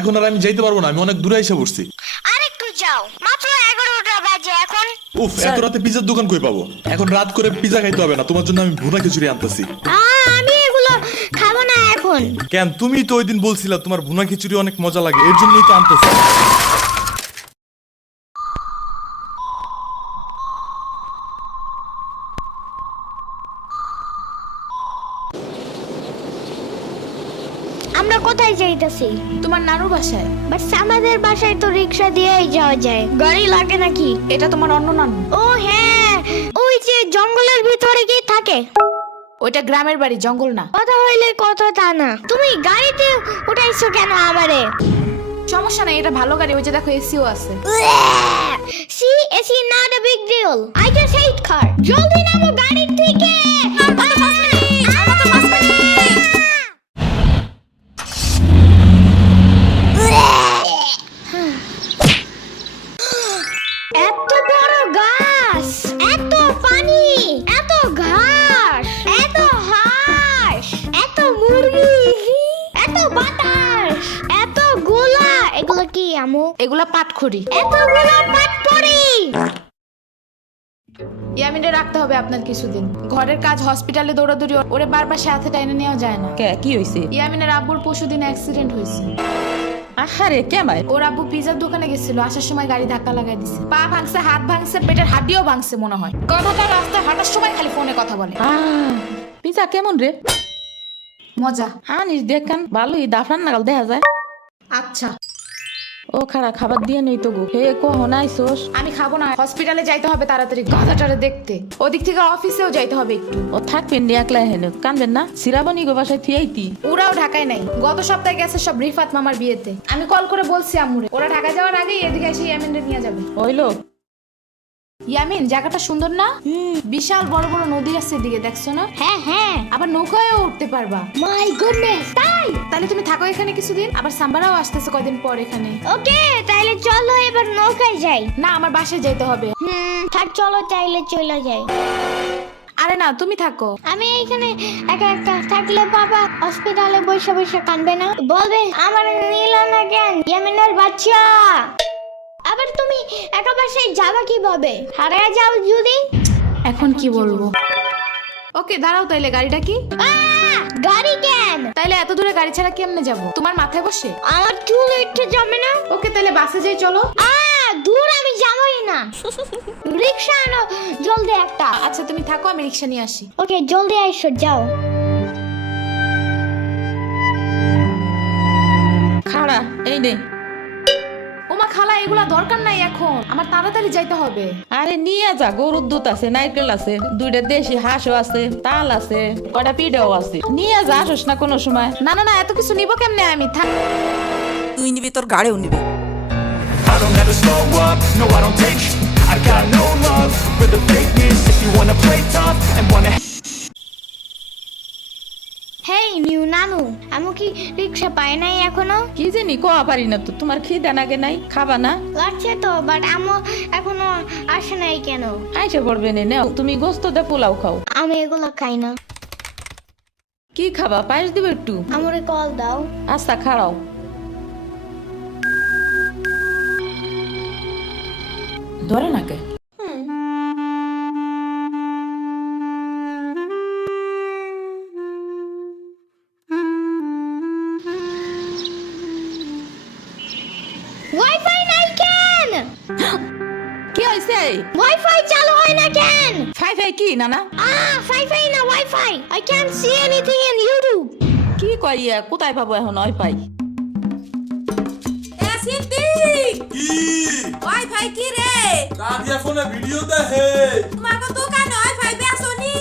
এখন আর আমি যাইতে পারবো না, আমি অনেক দূরে এসে পড়ছি। আরেকটু যাও, মাত্র 11টা বাজে এখন। উফ, এত রাতে পিজার দোকান কই পাবো? এখন রাত করে পিজা খাইতে হবে না, তোমার জন্য আমি ভুনা খিচুড়ি আনতেছি। আমি এগুলো খাবো না এখন। কেন? তুমি তো ওই দিন বলছিলা তোমার ভুনা খিচুড়ি অনেক মজা লাগে, এর জন্যই তো আনতেছি। আমরা কোথায় যাইতেছি? তোমার নানুর বাসায়। বাট আমাদের বাসায় তো রিক্সা দিয়েই যাওয়া যায়, গাড়ি লাগে নাকি? এটা তোমার অন্য নানু। ও হ্যাঁ, ওই যে জঙ্গলের ভিতরে কি থাকে? ওইটা গ্রামের বাড়ি, জঙ্গল না। কথা হইলে কথা তা না, তুমি গাড়িতে উঠাইছো কেন আমারে? সমস্যা নাই, এটা ভালো গাড়ি, ওই যে দেখো এসিও আছে। See, it's not a big deal. I just hate car. জলদি নামো গাড়ি থেকে। এত বড় গাছ, এত পানি, এত ঘাস, এত হাঁস, এত মুরগি, এত বাতাস, এত গোলা। এগুলো কি আমু? এগুলা পাটখড়ি। এতগুলো পাটপড়ি। ইয়ামিনে রাখতে হবে আপনার কিছুদিন। ঘরের কাজ, হসপিটালে দৌড়াদৌড়ি, ওরে বারবার সাথে টাইনে নেওয়া যায় না। কি হইছে? ইয়ামিনের আব্বুর পরশুদিন অ্যাক্সিডেন্ট হয়েছে। আহারে কেমাই? ওর আব্বু পিজার দোকানে গেছিল, আসার সময় গাড়ি ধাক্কা লাগাই দিছে। পা ভাঙছে, হাত ভাঙছে, পেটের হাড্ডিও ভাঙছে মনে হয়। কথাটা রাস্তায় হাঁটার সময় খালি ফোনে কথা বলে। পিজা কেমন রে? মজা। আনিস দেখান, ভালোই দাফরান নাগাল দেখা যায়। আচ্ছা, ও খারা খাবার দিয়ে নেই তো গো। হে কখন আইসোস? আমি খাবো না, হসপিটালে যাইতে হবে তাড়াতাড়ি, গাধাটারে দেখতে। ওদিক থেকে অফিসেও যাইতে হবে একটু। ও থাকবেন নি একলা হেন, কানবেন না? সিরাবনি গো বাসায় থিয়াইতি। ওরাও ঢাকায় নাই, গত সপ্তাহে গেছে সব রিফাত মামার বিয়েতে। আমি কল করে বলছি আম্মুরে, ওরা ঢাকা যাওয়ার আগেই এদিকে এসে ইয়ামিনরে নিয়ে যাবে। হইলো? ইয়ামিন, জায়গাটা সুন্দর না? বিশাল বড় বড় নদী আছে এদিকে, দেখছো না? হ্যাঁ হ্যাঁ, আবার নৌকায়ও উঠতে পারবা। মাই গুডনেস, তাই? তাহলে তুমি থাকো এখানে কিছুদিন, আবার সাম্বারাও আসতেছে কয়দিন পর এখানে। ওকে, তাইলে চলো এবার নৌকায় যাই। না, আমার বাসায় যাইতে হবে। থাক, চলো তাইলে চলে যাই। আরে না, তুমি থাকো। আমি এখানে একা একা থাকলে বাবা হসপিটালে বসে বসে কানবে না? বলবে আমার নিল না কেন ইয়ামিনের বাচ্চা। আবার তুমি একা বাসায় যাবা কিভাবে? হারিয়ে যাও যদি। এখন কি বলবো? ওকে দাঁড়াও, তাইলে গাড়িটা কি? গাড়ি কেন? তাইলে এত দূরে গাড়ি ছাড়া কেমনে যাবো? তোমার মাথায় বসে? আমার চুল একটু জমে না। ওকে, তাহলে বাসে যাই, চলো। দূর আমি যাবই না। রিক্সা আনো জলদি একটা। আচ্ছা তুমি থাকো, আমি রিক্সা নিয়ে আসি। ওকে, জলদি আইসো, যাও। খাড়া এই নে। ওমা খালা, এগুলা দরকার নাই এখন, আমার তাড়াতাড়ি যাইতে হবে। আরে নিয়ে যা, গরুর দুধ আছে, নারকেল আছে, 2টা দেশি হাঁসও আছে, তাল আছে, কয়টা পিঠাও আছে। নিয়ে যা, আসোস না কোনো সময়? না না না, এত কিছু নিব কেমনে আমি? থাক। তুই নিবি, তোর গাড়িও নিবি। I don't ever slow up, no I don't take sh- I got no love for the fakeness. If you wanna play tough and wanna hey new নানু, আমি কি রিক্সা পাই নাই এখনো? কি জানি কোয়া পারি না তো। তোমার খিদে নাগে নাই? খাবা না? লাগছে তো, বাট আমো এখনো আসে নাই কেন? আইসে পড়বে নে, নাও তুমি গোস্ত দে, পোলাও খাও। আমি এগুলো খাই না। কি খাবা? পায়েস দিব একটু? আমারে কল দাও। আচ্ছা খাড়াও। ধরে নাকে। ওয়াইফাই নাই কেন? কি হইছে? ওয়াইফাই চালু হয় না কেন? ফাই ফাই কি নানা? ওয়াইফাই না, wifi. I can't see anything in YouTube. কি কইয়া কোথায় পাবো এখন ওয়াইফাই? কি ওয়াইফাই কি রে? দাদিয়া ফোনে ভিডিও দেখে। তোমার দোকানে ওয়াইফাই বেসনি?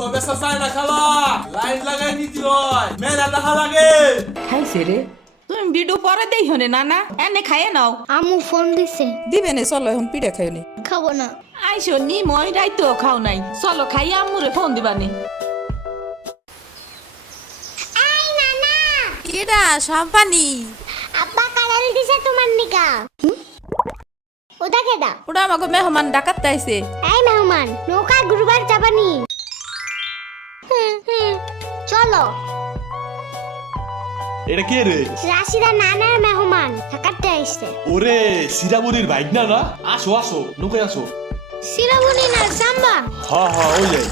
ও বেসা যায় না খালা, লাইন লাগাই নিতে হয়, মেলা দেখা লাগে। খাইছে রে? তুমি ভিডিও পরে দেই হনে নানা, এনে খাইয়ে নাও। আমু ফোন দিছে। দিবে নে, চলো এখন পিঠা খাই নি। খাবো না। আইসো নি, মই রাইতো খাও নাই। চলো খাইয়া আম্মুরে ফোন দিবানি। এই নানা, কেডা সম্পানি? আব্বা কালার দিছে তোমার নিকা। ওটা কেডা? ওটা আমাকে মেহমান ডাকাত আইছে। এই মেহমান, নৌকা ঘুরবার যাবানি? চলো। এটা কে রে? রাশিদা নানার মেহমান থাকাতে আইছে। ওরে সিরাবুনির বাইক না না? আসো আসো, নৌকায় আসো। সিরাবুনি না সাম্বা। হ্যাঁ হ্যাঁ ওই যাই।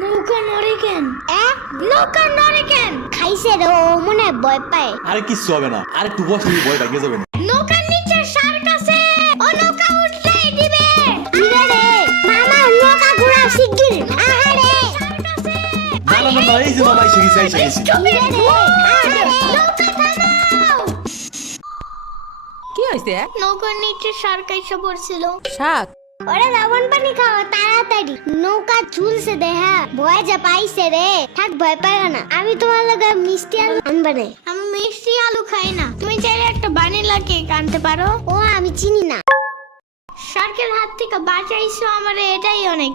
নৌকা নড়ে কেন? নৌকা নড়ে কেন? খাইছে রে, ও মনে হয় ভয় পায়। আরে কিচ্ছু হবে না, আর একটু বসলে ভয় ভাগে যাবে না। নৌকার নিচে শার্ক আছে, ও নৌকা উঠতেই দিবে। ইরে রে মামা, নৌকা ঘোরা শিগগির। আহারে শার্ক আছে। না না না না, এই যে মামা এসে গেছে এসে গেছে। ইরে রে আহারে, নৌকা থামাও। কি হয়েছে? নৌকার নিচে শার্ক এসে পড়ছিল। শাক ওরে লবণ পানি খাও তাড়াতাড়ি, নৌকা ঝুলছে দেহা, ভয় যা পাইছে রে। থাক ভয় পাই না, আমি তোমার লগে মিষ্টি আলু আনবা রে। আমি মিষ্টি আলু খাই না, তুমি চাইলে একটা ভ্যানিলা কেক আনতে পারো। ও আমি চিনি না। শার্কের হাত থেকে বাঁচাইছো আমারে, এটাই অনেক।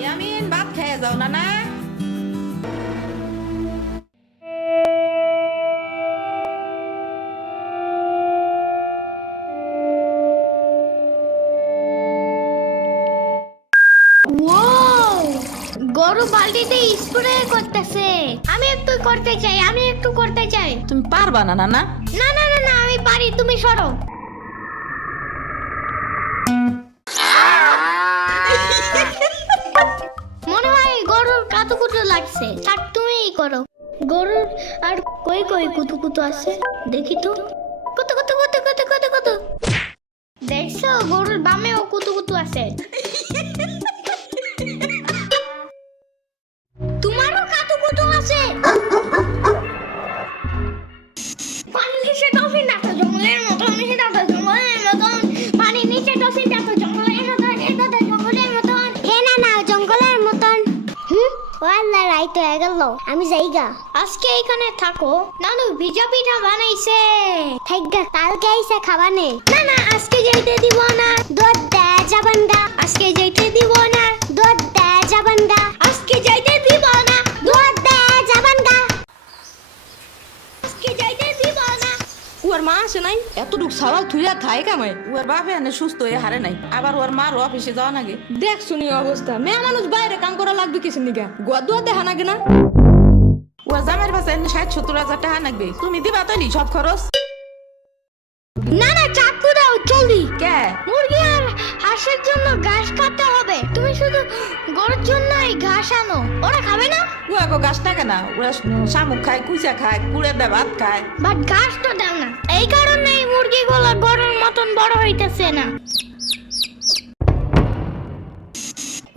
ইয়ামিন ভাত খেয়ে যাও না না। ওয়াও, গরু বালতিতে স্প্রে করতেছে। আমি একটু করতে চাই, আমি একটু করতে চাই। তুমি পারবা না না না? না না না না, আমি পারি, তুমি সরো। মনে হয় গরুর কাতুকুতু লাগছে, থাক তুমিই করো। গরুর আর কই কই কুতুকুতু আছে দেখি তো। কত কত কত কত কত কত, দেখছো গরুর বামেও কুতুকুতু আছে। তোমারও কাতুকুতু আছে। পানি নিচে ডলফিন দেখো জঙ্গলের মতন, নিচে দেখো জঙ্গলের মতন। পানি নিচে ডলফিন দেখো জঙ্গলের মতন, এটা তো জঙ্গলের মতন। হে না না, জঙ্গলের মতন। ও আল্লাহ, রাইত হয়ে গেল, আমি যাইগা। আজকে এখানে থাকো, নানু ভিজা পিঠা বানাইছে। থাইগা, কালকে আইসা খাবানে। না না, আজকে যাইতে দিব না, দুধ দেয়া যাবেন গা। আজকে যাইতে দিব না, দুধ দেয়া যাবেন গা। আজকে যাইতে দিব না, দুধ দেয়া যাবেন গা। আজকে যাইতে দিব না। ওর মা আসে নাই, এতটুক সওয়াল থুইয়া খায় কামাই। ওর বাপে এনে সুস্থ হয়ে হারে নাই, আবার ওর মার অফিসে যাওয়া নাগে। দেখ শুনি অবস্থা, মেয়ে মানুষ বাইরে কাম করা লাগবে কিছু নিগা, গোয়া দুয়া দেখা নাগে না। ওর জামের পাশে 60-70 হাজার টাকা লাগবে, তুমি দিবা তো নি সব খরচ? না না, চাকু দাও জলদি। কে? মুরগি আর হাঁসের জন্য ঘাস কাটতে হবে, তুমি শুধু গরুর জন্য এই ঘাস আনো। ওরা খাবে না? ও আগো গাছ টাকা না, ওরা শামুক খায়, কুচা খায়, কুড়ে দেয়, ভাত খায়। বাট ঘাস তো দাও না, এই কারণে এই মুরগিগুলো গরুর মতন বড় হইতেছে না।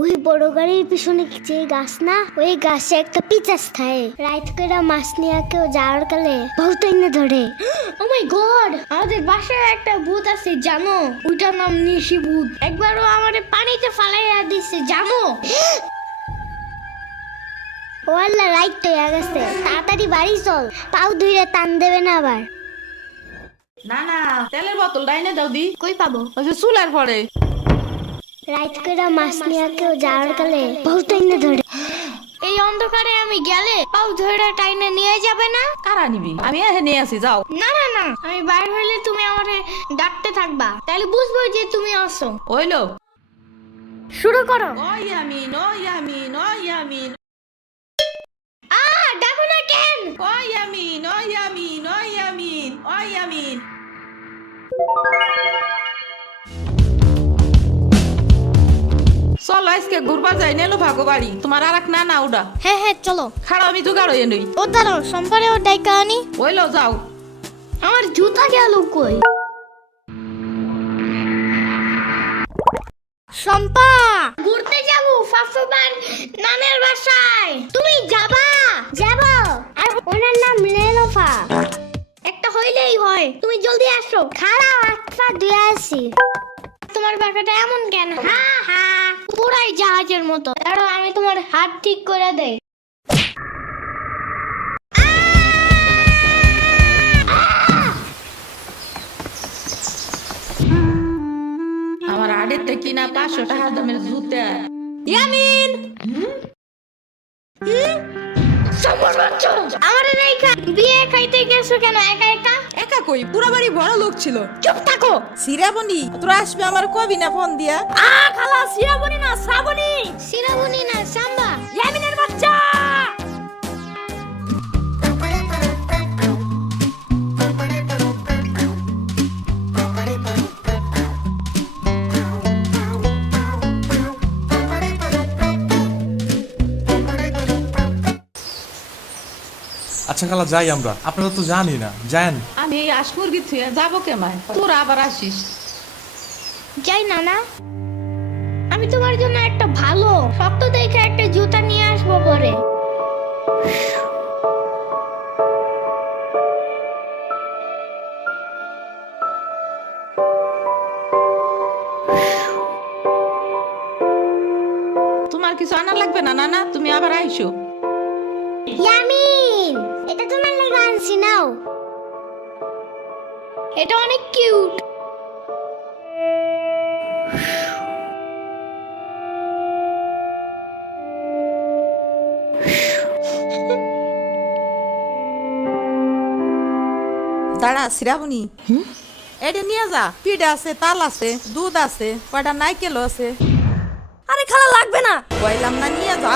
ওই বড় গাড়ির পিছনে যে গাছ না, ওই গাছে একটা পিচাস থাকে। রাইত করে মাছ নিয়ে কেউ যাওয়ার কালে বহুত এনে ধরে। ও মাই গড, আমাদের বাসায় একটা ভূত আছে জানো, ওইটার নাম নিশি ভূত। একবারও আমারে পানিতে ফালাইয়া দিছে জানো। ও আল্লাহ, রাইত তো হয়ে গেছে, তাড়াতাড়ি বাড়ি চল, পাও ধুইরে টান দেবে না আবার। না না, তেলের বোতল ডাইনে দাও দি। কই পাবো? ওই যে চুলার পরে। রাইত করে মাছ নিয়ে কেউ যাওয়ার কালে বহুত এনে ধরে। এই অন্ধকারে আমি গেলে পাও ধরে টাইনে নিয়ে যাবে না? কারা নিবি? আমি এহে নিয়ে আসি, যাও। না না না, আমি বাইরে হইলে তুমি আমারে ডাকতে থাকবা, তাহলে বুঝবো যে তুমি আসো। ওইলো শুরু করো। ও ইয়ামিন, ও ইয়ামিন, ও ইয়ামিন, ডাকো না কেন? ও ইয়ামিন, ও ইয়ামিন, ও ইয়ামিন, ও ইয়ামিন। চলো আজকে ঘুরবার যাই, নেলো ভাগো বাড়ি। তোমার আর এক না না ওটা হ্যাঁ হ্যাঁ চলো। খাড়া, আমি জোগাড় হয়ে নই। ও দাঁড়াও, সম্পারে ও ডাইকা আনি। ওইলো যাও। আমার জুতা গেল কই? শম্পা, ঘুরতে যাবো ফাফুবার নানের বাসায়। তুমি যাবা? যাব। আর ওনার নাম লেলোফা। একটা হইলেই হয়, তুমি জলদি আসো। খারাপ আটফা দিয়ে আসি। তোমার বাসাটা এমন কেন? হা হা, পুরাই জাহাজের মতো। দাঁড়াও, আমি তোমার হাত ঠিক করে দেই। আমার আড়েতে কিনা 500 টাকা দামের জুতা। ইয়ামিন, আমার রেখা বিয়ে খাইতে গেছো কেন একা একা? একা কই পুরো বাড়ি বড় লোক ছিল। চুপ থাকো। শ্রাবণী তোরা আসবে আমার কবি না ফোন দিয়া? খালা শ্রাবণী না শ্রাবণী। শ্রাবণী না সাম্বা। ইয়ামিনের বাচ্চা। আচ্ছা খালা যাই আমরা, আপনারা তো জানি না, যান। আমি এই আসমুরগি থুয়ে যাবো কেমায়, তোরা আবার আসিস। যাই না না, আমি তোমার জন্য একটা ভালো শক্ত দেখে একটা জুতা নিয়ে আসবো পরে। তোমার কিছু আনা লাগবে না নানা, তুমি আবার আইসো। ইয়ামিন, এটা তোমার লাগা আনছি নাও। এটা অনেক কিউট। দাঁড়া শ্রাবণী, এটা নিয়ে যা। পিঠা আছে, তাল আছে, দুধ আছে, কয়টা নাইকেল আছে। আরে খালা লাগবে না। কইলাম না নিয়ে যা।